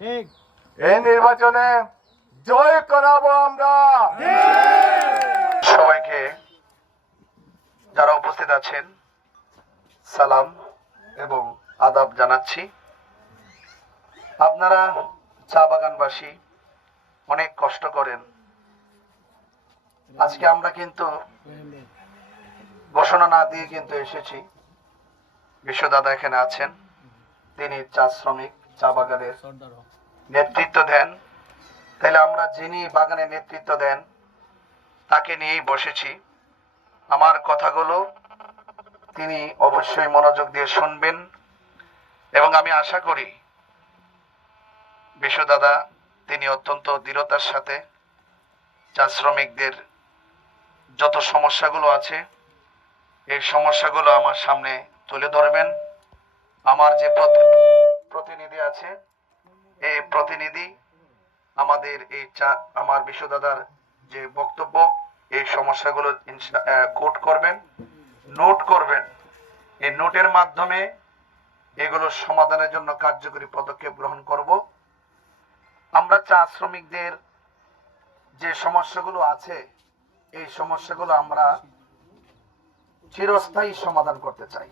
এই নির্বাচনে জয় করাবো আমরা। সবাইকে যারা উপস্থিত আছেন সালাম এবং আদাব জানাচ্ছি। আপনারা চা বাগানবাসী অনেক কষ্ট করেন। আজকে আমরা কিন্তু ঘোষণা না দিয়ে কিন্তু এসেছি। বিশ্বদাদা এখানে আছেন, তিনি চা শ্রমিক, চা বাগানের নেতৃত্ব দেন। তাহলে আমরা যিনি বাগানে নেতৃত্ব দেন তাকে নিয়েই বসেছি। আমার কথাগুলো তিনি অবশ্যই মনোযোগ দিয়ে শুনবেন এবং আমি আশা করি বিশ্বদাদা তিনি অত্যন্ত দৃঢ়তার সাথে চা শ্রমিকদের যত সমস্যাগুলো আছে এই সমস্যাগুলো আমার সামনে তুলে ধরবেন। আমার যে প্রতিনিধি আছে এই প্রতিনিধি আমাদের এই আমার বিশ্বদাদার যে বক্তব্য এই সমস্যাগুলো কোট করবেন, নোট করবেন। এই নোটের মাধ্যমে এগুলো সমাধানের জন্য কার্যকরী পদক্ষেপ গ্রহণ করব। আমরা চা শ্রমিকদের যে সমস্যাগুলো আছে এই সমস্যাগুলো আমরা চিরস্থায়ী সমাধান করতে চাই।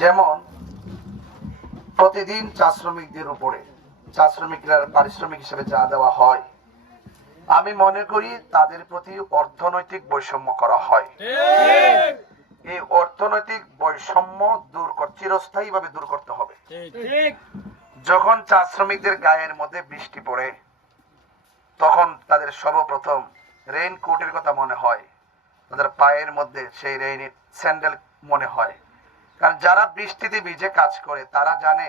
যেমন প্রতিদিন চা শ্রমিকদের উপরে চা শ্রমিকরা পারিশ্রমিক হিসেবে যা দেওয়া হয়, আমি মনে করি তাদের প্রতি অর্থনৈতিক বৈষম্য করা হয়। এই অর্থনৈতিক বৈষম্য চিরস্থায়ীভাবে দূর করতে হবে। যখন চা শ্রমিকদের গায়ের মধ্যে বৃষ্টি পড়ে তখন তাদের সর্বপ্রথম রেইনকোটের কথা মনে হয়, তাদের পায়ের মধ্যে সেই রেইন স্যান্ডেল মনে হয়। কারণ যারা বৃষ্টিতে ভিজে কাজ করে তারা জানে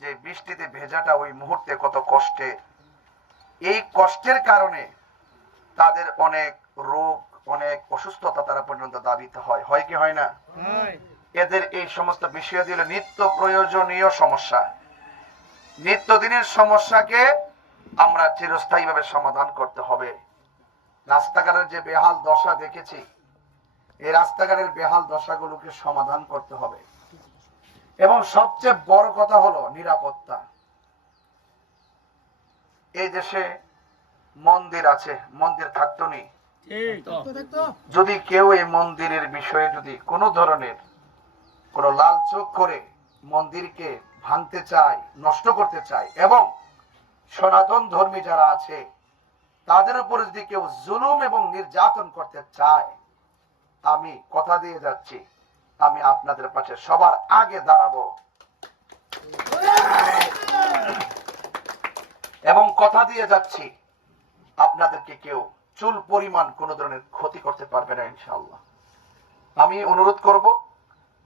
যে বৃষ্টিতে ভেজাটা ওই মুহূর্তে কত কষ্টে। এই কষ্টের কারণে তাদের অনেক রোগ, অনেক অসুস্থতা তারা পর্যন্ত দাবিত হয়, হয় কি হয় না? এদের এই সমস্ত বিষয় দিলে নিত্য প্রয়োজনীয় সমস্যা, নিত্যদিনের সমস্যাকে আমরা চিরস্থায়ীভাবে সমাধান করতে হবে। রাস্তাঘাটের যে বেহাল দশা দেখেছি, এই রাস্তাঘাটের বেহাল দশাগুলোকে সমাধান করতে হবে। এবং সবচেয়ে বড় কথা হলো নিরাপত্তা। এই দেশে মন্দির আছে, মন্দির থাকতো নি? যদি কেউ এই মন্দিরের বিষয়ে যদি কোনো ধরনের কোনো লাল চোখ করে মন্দিরকে ভাঙতে চায়, নষ্ট করতে চায় এবং সনাতন ধর্মী যারা আছে তাদের উপরে যদি কেউ জুলুম এবং নির্যাতন করতে চায়, আমি কথা দিয়ে যাচ্ছি আমি আপনাদের পাশে সবার আগে দাঁড়াবো এবং কথা দিয়ে যাচ্ছি আপনাদেরকে কেউ চুল পরিমাণ কোন ধরনের ক্ষতি করতে পারবে না ইনশাআল্লাহ। আমি অনুরোধ করব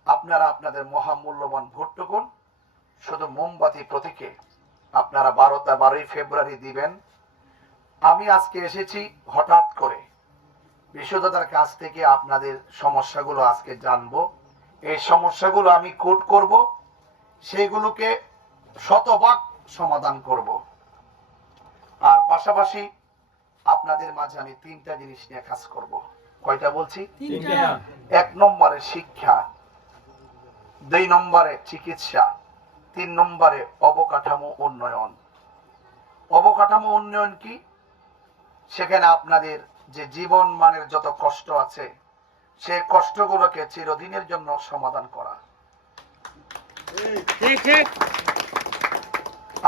আপনারা আপনাদের মহামূল্যবান ভোটটুকু শুধু মোমবাতি প্রতীকে আপনারা 12ই ফেব্রুয়ারি দিবেন। আমি আজকে এসেছি হঠাৎ করে বিশ্বদাদার কাছ থেকে আপনাদের সমস্যাগুলো আজকে জানবো। এই সমস্যাগুলো আমি কোট করব, সেইগুলোকে শতভাগ সমাধান করব। আর পাশাপাশি আপনাদের মাঝে আমি 3টা জিনিস নিয়ে কাজ করব। কয়টা বলছি? 1 নম্বরে শিক্ষা, 2 নম্বরে চিকিৎসা, 3 নম্বরে অবকাঠামো উন্নয়ন। অবকাঠামো উন্নয়ন কি? সেখানে আপনাদের যে জীবন মানের যত কষ্ট আছে সেই কষ্টগুলোকে চিরদিনের জন্য সমাধান করা।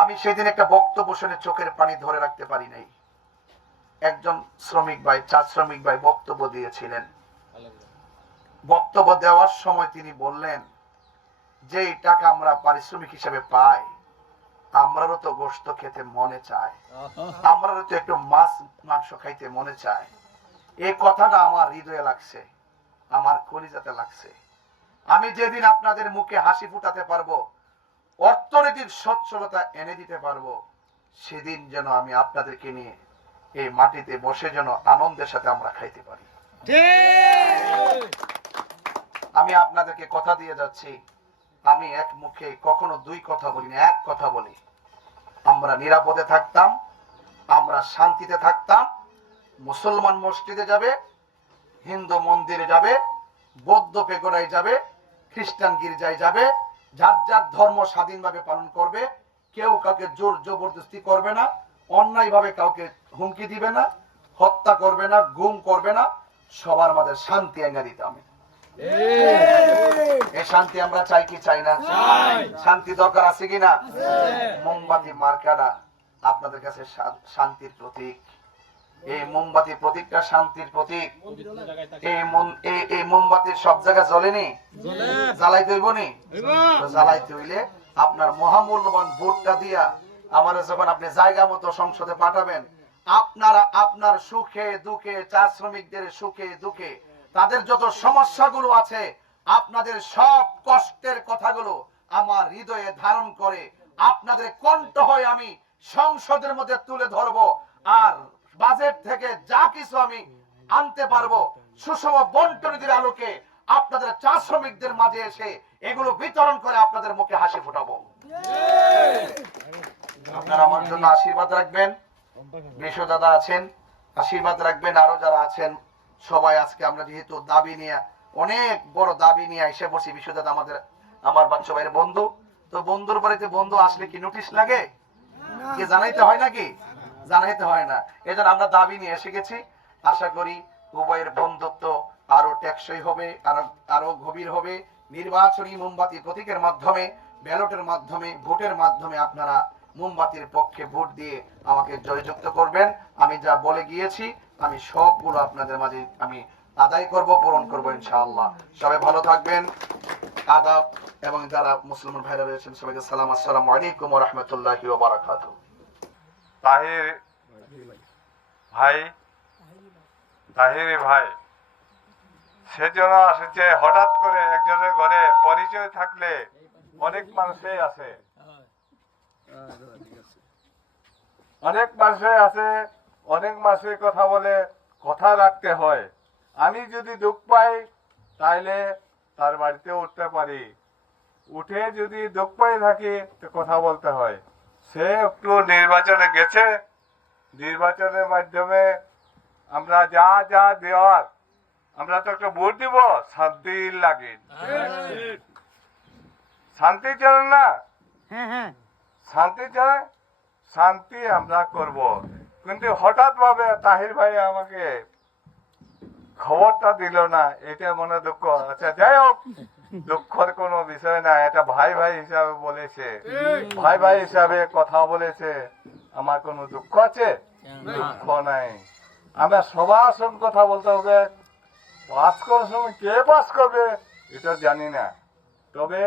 আমি সেদিন একটা বক্তব্য শুনে চোখের পানি ধরে রাখতে পারি নাই। একজন শ্রমিক ভাই, চা শ্রমিক ভাই বক্তব্য দিয়েছিলেন। বক্তব্য দেওয়ার সময় তিনি বললেন যে এই টাকা আমরা পারিশ্রমিক হিসেবে পাই, আমরাও তো গোশত খেতে মনে চায়, আমরাও তো একটু মাছ মাংস খাইতে মনে চায়। এই কথাটা আমার হৃদয়ে লাগছে, আমার কলিজাতে লাগছে। আমি যেদিন আপনাদের মুখে হাসি ফুটাতে পারবো, অর্থনৈতিক সচ্ছলতা এনে দিতে পারবো, সেদিন যেন আমি আপনাদেরকে নিয়ে এই মাটিতে বসে যেন আনন্দের সাথে আমরা খাইতে পারি। আমি আপনাদেরকে কথা দিয়ে যাচ্ছি, আমি এক মুখে কখনো 2 কথা বলি না, এক কথা বলি। আমরা নিরাপদে থাকতাম, আমরা শান্তিতে থাকতাম। মুসলমান মসজিদে যাবে, হিন্দু মন্দিরে যাবে, বৌদ্ধ পেগোডায় যাবে, খ্রিস্টান গির্জায় যাবে, যার যার ধর্ম স্বাধীনভাবে পালন করবে। কেউ কাউকে জোর জবরদস্তি করবে না, অন্যায় ভাবে কাউকে হুমকি দিবে না, হত্যা করবে না, গুম করবে না, সবার মাঝে শান্তি এনে দিতে হবে। এই শান্তি আমরা চাই কি চাই না? শান্তি দরকার আছে কিনা? মোমবাতি মার্কাটা আপনাদের কাছে শান্তির প্রতীক। এই মোমবাতি প্রতীকটা শান্তির প্রতীক। এই মোমবাতি সব জায়গায় জ্বলেনি, জ্বালাইতে হইব নি? জ্বালাইতে হইলে আপনার মহামূল্যবান ভোটটা দিয়া আমার যখন আপনি জায়গা মতো সংসদে পাঠাবেন, আপনারা আপনার সুখে দুঃখে, চা শ্রমিকদের সুখে দুঃখে, তাদের যত সমস্যাগুলো আছে, আপনাদের সব কষ্টের কথাগুলো আমার হৃদয়ে ধারণ করে আপনাদের কণ্ঠ হয়ে আমি সংসদের মধ্যে তুলে ধরবো। আর বাজেট থেকে যা কিছু আমি আনতে পারবো, সুষম বন্টনীতির আলোকে আপনাদের চা শ্রমিকদের মাঝে এসে এগুলো বিতরণ করে আপনাদের মুখে হাসি ফোটাবো। আপনারা আমার জন্য আশীর্বাদ রাখবেন। বিশু দাদা আছেন, আশীর্বাদ রাখবেন। আরো যারা আছেন সবাই, আজকে আমরা যেহেতু দাবি নিয়ে, অনেক বড় দাবি নিয়ে এসে বসি। বিশু দাদা আমার বাচ্চা ভাইয়ের বন্ধু, তো বন্ধুর বাড়িতে বন্ধু আসলে কি নোটিশ লাগে? কি জানাইতে হয় নাকি? জানাইতে হয় না। এজন্য আমরা দাবি নিয়ে এসে গেছি। আশা করি উভয়ের বন্ধুত্ব আরো টেকসই হবে, আরো গভীর হবে। নির্বাচনী মোমবাতি প্রতীকের মাধ্যমে, ব্যালটের মাধ্যমে, ভোটের মাধ্যমে আপনারা মোমবাতির পক্ষে ভোট দিয়ে আমাকে জয়যুক্ত করবেন। আমি যা বলে গিয়েছি আমি সবগুলো আপনাদের মাঝে আমি আদায় করব, পূরণ করব ইনশাআল্লাহ। সবাই ভালো থাকবেন। আদাব। এবং যারা মুসলমান ভাইরা রয়েছেন সবাইকে সালাম, আসসালামু আলাইকুম ওয়া রাহমাতুল্লাহি ওয়া বারাকাতুহু। তাহির ভাই সেজন্য আসছে। হঠাৎ করে একজনের ঘরে পরিচয় থাকলে অনেক মানুষই আছে, অনেক মানুষের কথা বলে, কথা রাখতে হয়। আমি যদি দুঃখ পাই তাইলে তার বাড়িতে উঠতে পারি, উঠে যদি দুঃখ পাই থাকি তো কথা বলতে হয়। সে একটু নির্বাচনে গেছে, নির্বাচনের মাধ্যমে আমরা যা যা দেওয়ার, আমরা তো একটা ভোট দিব শান্তির লাগে, শান্তি চান না? শান্তি চাই, শান্তি আমরা করব। কিন্তু হঠাৎ ভাবে তাহির ভাই আমাকে খবরটা দিল না, এটা মনে দুঃখ। আচ্ছা যাই হোক, দুঃখের কোনো বিষয় না। এটা ভাই হিসাবে বলেছে, ভাই হিসাবে কথা বলেছে, আমার কোনো দুঃখ আছে? দুঃখ নাই। আমরা সবার সঙ্গে কথা বলতে হবে। পাস করার সময় কে পাস করবে এটা জানি না, তবে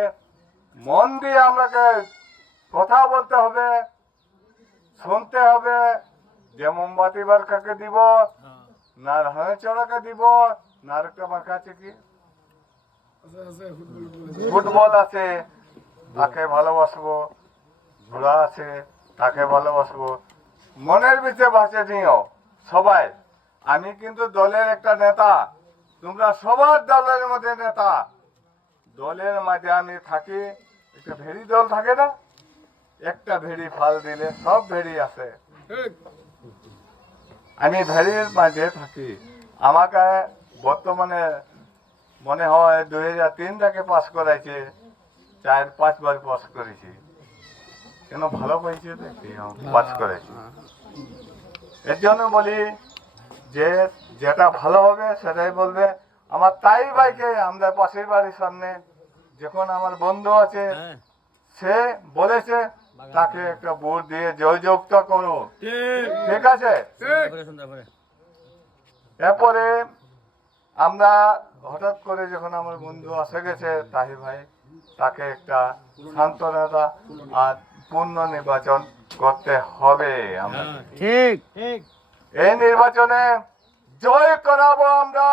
মন দিয়ে আমাকে কথা বলতে হবে, শুনতে হবে। যে মোমবাতি বার্কাকে দিব না, ধানের চড়াকে দিব না, আরেকটা বার্কা আছে কি, ফুটবল আছে, তাকে ভালোবাসবো। ঘোড়া আছে, তাকে ভালোবাসবো। মনের ভিতরে বাঁচে নিও সবাই। আমি কিন্তু দলের একটা নেতা, তোমরা সবার দলের মধ্যে নেতা। দলের মাঝে আমি থাকি। একটা ভেড়ি দল থাকে না, একটা ভেড়ি ফাল দিলে সব ভেড়ি আছে। আমি ভেড়ির মাঝে থাকি। আমাকে বর্তমানে মনে হয় 2003 থেকে পাস করাইছে, 4-5 বার পাস করেছি। কেন ভালো পাইছে দেখি পাস করেছি। এর জন্য বলি যে যেটা ভালো হবে সেটাই বলবে। আমার তাই ভাইকে আমাদের পাশের বাড়ির সামনে যখন আমার বন্ধু আছে, সে বলেছে তাকে একটা ভোট দিয়ে জয়যুক্ত করো, ঠিক আছে? এরপরে আমরা হঠাৎ করে যখন আমার বন্ধু আসে গেছে তাহির ভাই, তাকে একটা সান্ত্বনা আর পূর্ণ নির্বাচন করতে হবে। আমরা ঠিক এই নির্বাচনে জয় করাবো আমরা।